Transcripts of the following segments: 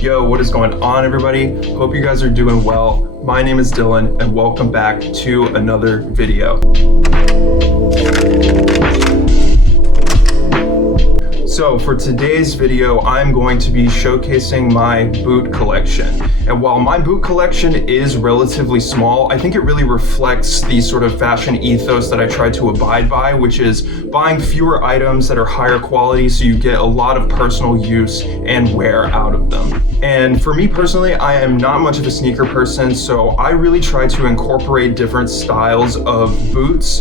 Yo, what is going on, everybody? Hope you guys are doing well. My name is Dylan, and welcome back to another video. So for today's video, I'm going to be showcasing my boot collection. And while my boot collection is relatively small, I think it really reflects the sort of fashion ethos that I try to abide by, which is buying fewer items that are higher quality so you get a lot of personal use and wear out of them. And for me personally, I am not much of a sneaker person, so I really try to incorporate different styles of boots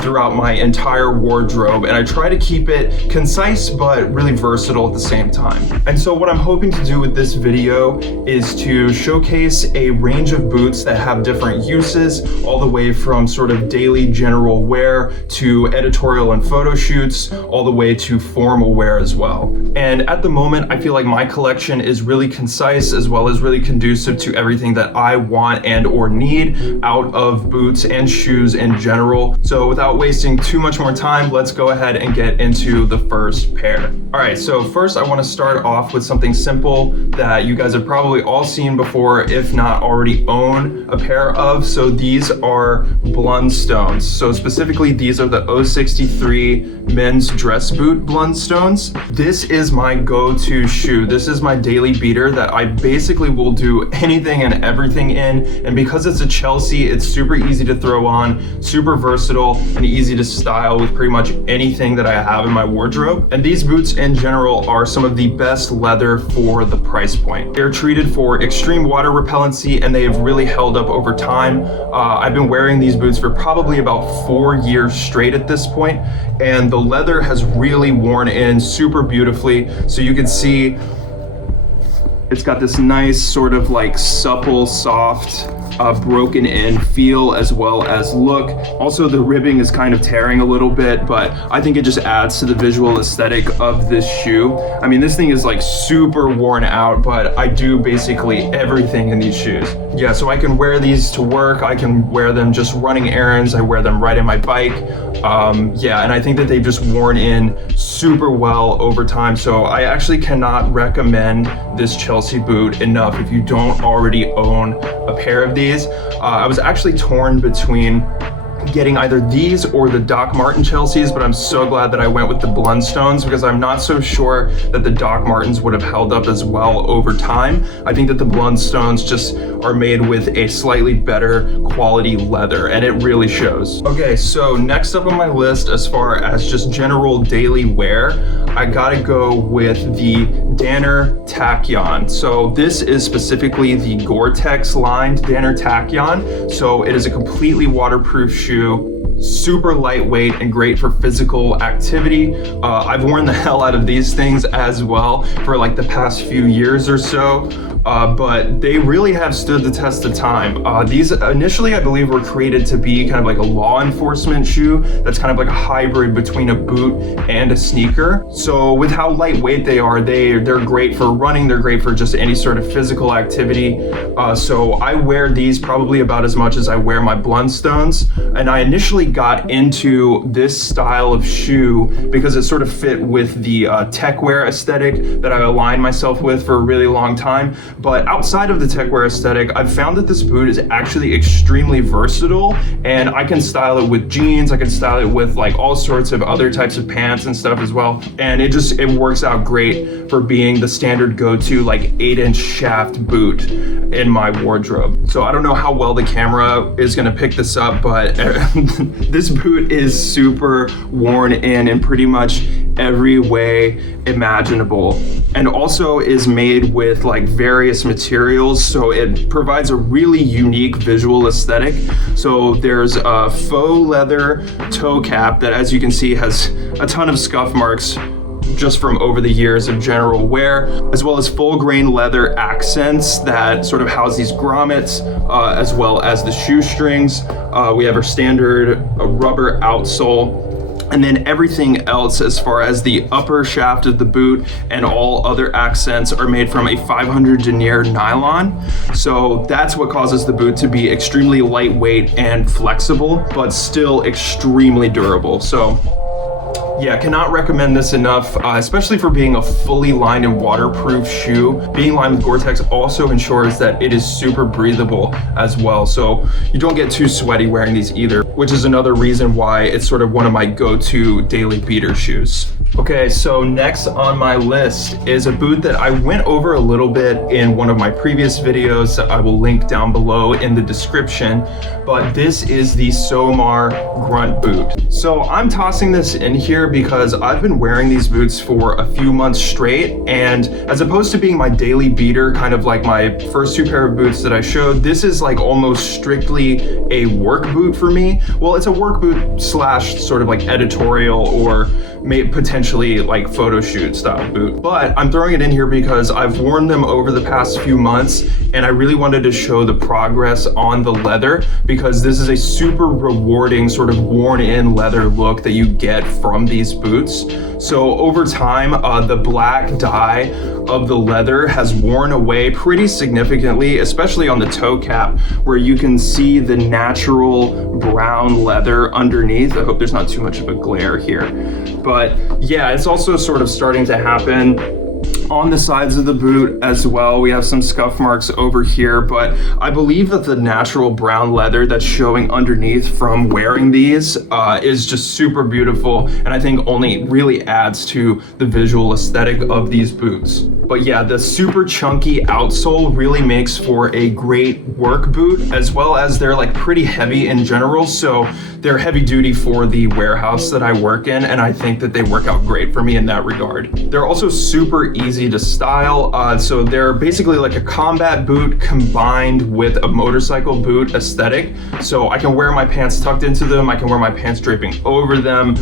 throughout my entire wardrobe, and I try to keep it concise but really versatile at the same time. And so what I'm hoping to do with this video is to showcase a range of boots that have different uses, all the way from sort of daily general wear to editorial and photo shoots, all the way to formal wear as well. And at the moment, I feel like my collection is really concise as well as really conducive to everything that I want and or need out of boots and shoes in general. So without wasting too much more time, let's go ahead and get into the first pair. All right, so first I want to start off with something simple that you guys have probably all seen before, if not already own a pair of. So these are blundstones. So specifically, these are the 063 men's dress boot blundstones. This is my go-to shoe. This is my daily beater that I basically will do anything and everything in. And because it's a Chelsea, it's super easy to throw on, super versatile, and easy to style with pretty much anything that I have in my wardrobe. And these boots in general are some of the best leather for the price point. They're treated for extreme water repellency, and they have really held up over time. I've been wearing these boots for probably about 4 years straight at this point, and the leather has really worn in super beautifully. So you can see it's got this nice sort of like supple, soft, broken in feel as well as look. Also, the ribbing is kind of tearing a little bit, but I think it just adds to the visual aesthetic of this shoe. I mean, this thing is like super worn out, but I do basically everything in these shoes. Yeah, so I can wear these to work. I can wear them just running errands. I wear them riding my bike. Yeah, and I think that they've just worn in super well over time. So I actually cannot recommend this Chelsea boot enough if you don't already own a pair of these. I was actually torn between getting either these or the Doc Marten Chelseas, but I'm so glad that I went with the blundstones because I'm not so sure that the Doc Martens would have held up as well over time. I think that the blundstones just are made with a slightly better quality leather, and it really shows. Okay, so next up on my list as far as just general daily wear, I gotta go with the Danner Tachyon. So this is specifically the Gore-Tex lined Danner Tachyon. So it is a completely waterproof shoe, super lightweight and great for physical activity. I've worn the hell out of these things as well for like the past few years or so. But they really have stood the test of time. These initially, I believe, were created to be kind of like a law enforcement shoe that's kind of like a hybrid between a boot and a sneaker. So with how lightweight they are, they're great for running, they're great for just any sort of physical activity. So I wear these probably about as much as I wear my blundstones. And I initially got into this style of shoe because it sort of fit with the tech wear aesthetic that I aligned myself with for a really long time. But outside of the tech wear aesthetic, I've found that this boot is actually extremely versatile, and I can style it with jeans, I can style it with like all sorts of other types of pants and stuff as well. And it works out great for being the standard go-to like 8-inch shaft boot in my wardrobe. So I don't know how well the camera is gonna pick this up, but this boot is super worn in pretty much every way imaginable, and also is made with like various materials, so it provides a really unique visual aesthetic. So there's a faux leather toe cap that, as you can see, has a ton of scuff marks just from over the years of general wear, as well as full grain leather accents that sort of house these grommets, as well as the shoestrings. We have our standard rubber outsole, and then everything else as far as the upper shaft of the boot and all other accents are made from a 500 denier nylon. So that's what causes the boot to be extremely lightweight and flexible, but still extremely durable. So Yeah, cannot recommend this enough, especially for being a fully lined and waterproof shoe. Being lined with Gore-Tex also ensures that it is super breathable as well, so you don't get too sweaty wearing these either, which is another reason why it's sort of one of my go-to daily beater shoes. Okay, so next on my list is a boot that I went over a little bit in one of my previous videos that I will link down below in the description, but this is the SOMAR Grunt boot. So I'm tossing this in here because I've been wearing these boots for a few months straight, and as opposed to being my daily beater, kind of like my first two pair of boots that I showed, this is like almost strictly a work boot for me. Well, it's a work boot slash sort of like editorial or potentially like photo shoot style boot, but I'm throwing it in here because I've worn them over the past few months and I really wanted to show the progress on the leather, because this is a super rewarding sort of worn in leather look that you get from these boots. So over time, the black dye of the leather has worn away pretty significantly, especially on the toe cap where you can see the natural brown leather underneath. I hope there's not too much of a glare here. But yeah, it's also sort of starting to happen on the sides of the boot as well. We have some scuff marks over here, but I believe that the natural brown leather that's showing underneath from wearing these is just super beautiful, and I think only really adds to the visual aesthetic of these boots. But yeah, the super chunky outsole really makes for a great work boot, as well as they're like pretty heavy in general, so they're heavy duty for the warehouse that I work in, and I think that they work out great for me in that regard. They're also super easy to style, so they're basically like a combat boot combined with a motorcycle boot aesthetic. So I can wear my pants tucked into them, I can wear my pants draping over them,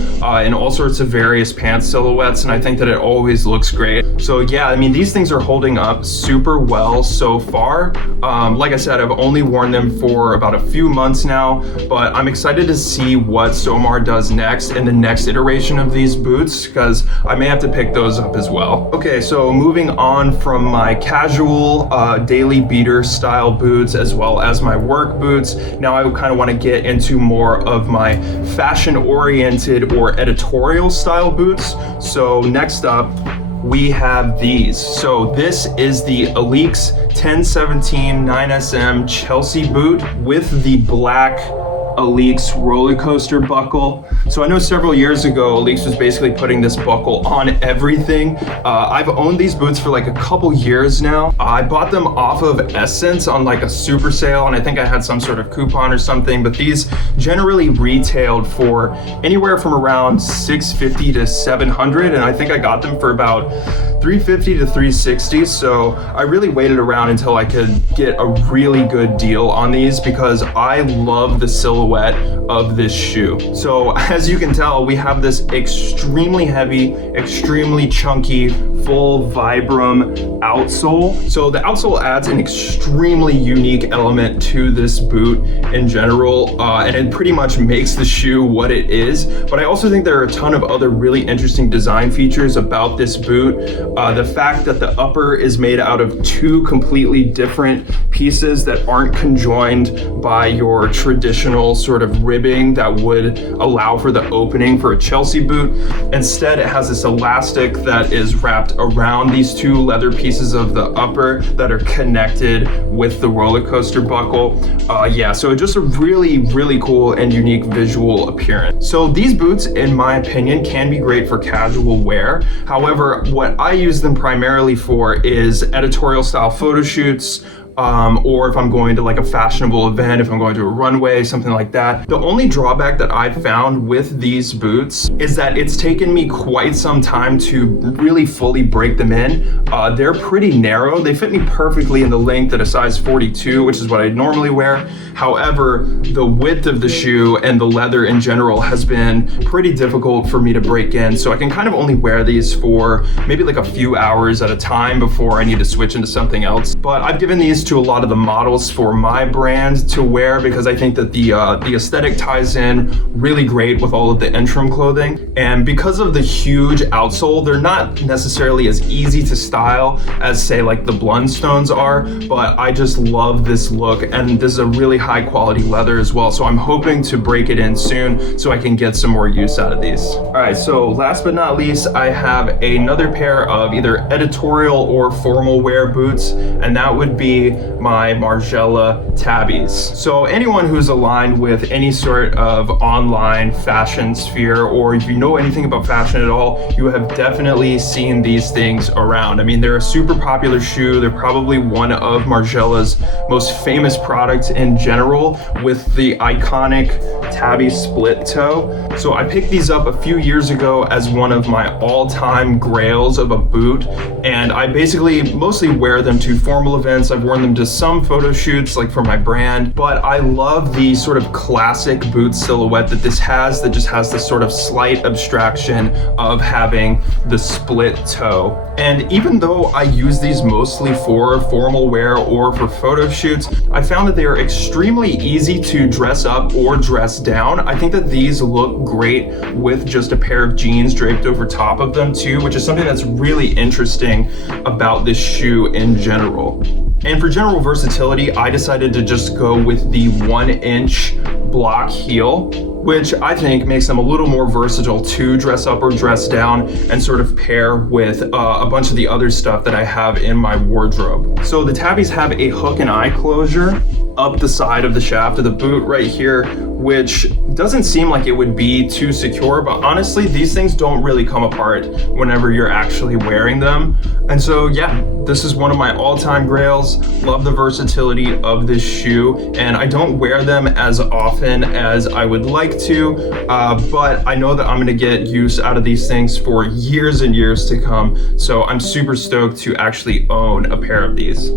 in all sorts of various pants silhouettes, and I think that it always looks great. So yeah, I mean, these things are holding up super well so far. Like I said, I've only worn them for about a few months now, but I'm excited to see what SOMAR does next in the next iteration of these boots, because I may have to pick those up as well. Okay, so moving on from my casual daily beater style boots as well as my work boots, now I kind of want to get into more of my fashion oriented or editorial style boots. So next up, we have these. So this is the alyx 1017 9SM Chelsea boot with the black alyx roller coaster buckle. So I know several years ago, alyx was basically putting this buckle on everything. I've owned these boots for like a couple years now. I bought them off of Essence on like a super sale, and I think I had some sort of coupon or something, but these generally retailed for anywhere from around $650 to $700, and I think I got them for about $350 to $360. So I really waited around until I could get a really good deal on these because I love the silhouette of this shoe. So as you can tell, we have this extremely heavy, extremely chunky, full Vibram outsole. So the outsole adds an extremely unique element to this boot in general, and it pretty much makes the shoe what it is. But I also think there are a ton of other really interesting design features about this boot. The fact that the upper is made out of two completely different pieces that aren't conjoined by your traditional sort of ribbing that would allow for the opening for a Chelsea boot. Instead, it has this elastic that is wrapped around these two leather pieces of the upper that are connected with the roller coaster buckle. Yeah, so just a really, really cool and unique visual appearance. So these boots, in my opinion, can be great for casual wear. However, what I use them primarily for is editorial style photo shoots, or if I'm going to like a fashionable event, if I'm going to a runway, something like that. The only drawback that I've found with these boots is that it's taken me quite some time to really fully break them in. They're pretty narrow. They fit me perfectly in the length at a size 42, which is what I normally wear. However, the width of the shoe and the leather in general has been pretty difficult for me to break in. So I can kind of only wear these for maybe like a few hours at a time before I need to switch into something else. But I've given these to a lot of the models for my brand to wear because I think that the aesthetic ties in really great with all of the interim clothing. And because of the huge outsole, they're not necessarily as easy to style as say like the blundstones are, but I just love this look, and this is a really high quality leather as well. So I'm hoping to break it in soon so I can get some more use out of these. All right, so last but not least, I have another pair of either editorial or formal wear boots, and that would be my Margiela tabis. So anyone who's aligned with any sort of online fashion sphere, or if you know anything about fashion at all, you have definitely seen these things around. I mean, they're a super popular shoe. They're probably one of Margiela's most famous products in general, with the iconic tabi split toe. So I picked these up a few years ago as one of my all-time grails of a boot, and I basically mostly wear them to formal events. I've worn them to some photo shoots like for my brand, but I love the sort of classic boot silhouette that this has, that just has this sort of slight abstraction of having the split toe. And even though I use these mostly for formal wear or for photo shoots, I found that they are extremely easy to dress up or dress down. I think that these look great with just a pair of jeans draped over top of them too, which is something that's really interesting about this shoe in general. And for general versatility, I decided to just go with the 1-inch block heel, which I think makes them a little more versatile to dress up or dress down and sort of pair with a bunch of the other stuff that I have in my wardrobe. So the tabis have a hook and eye closure up the side of the shaft of the boot right here, which doesn't seem like it would be too secure, but honestly, these things don't really come apart whenever you're actually wearing them. And so yeah, this is one of my all-time grails. Love the versatility of this shoe, and I don't wear them as often as I would like to, but I know that I'm gonna get use out of these things for years and years to come. So I'm super stoked to actually own a pair of these.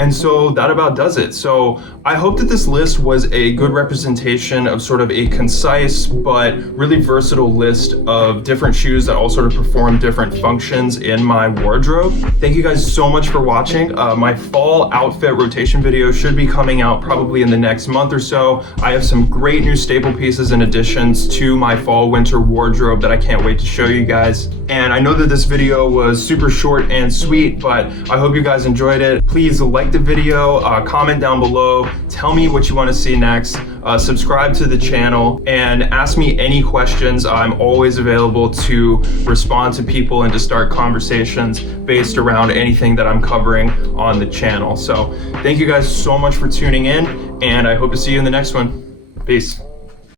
And so that about does it. So I hope that this list was a good representation of sort of a concise but really versatile list of different shoes that all sort of perform different functions in my wardrobe. Thank you guys so much for watching. My fall outfit rotation video should be coming out probably in the next month or so. I have some great new staple pieces and additions to my fall winter wardrobe that I can't wait to show you guys. And I know that this video was super short and sweet, but I hope you guys enjoyed it. Please like the video, comment down below, tell me what you want to see next, subscribe to the channel, and ask me any questions. I'm always available to respond to people and to start conversations based around anything that I'm covering on the channel. So thank you guys so much for tuning in, and I hope to see you in the next one. Peace.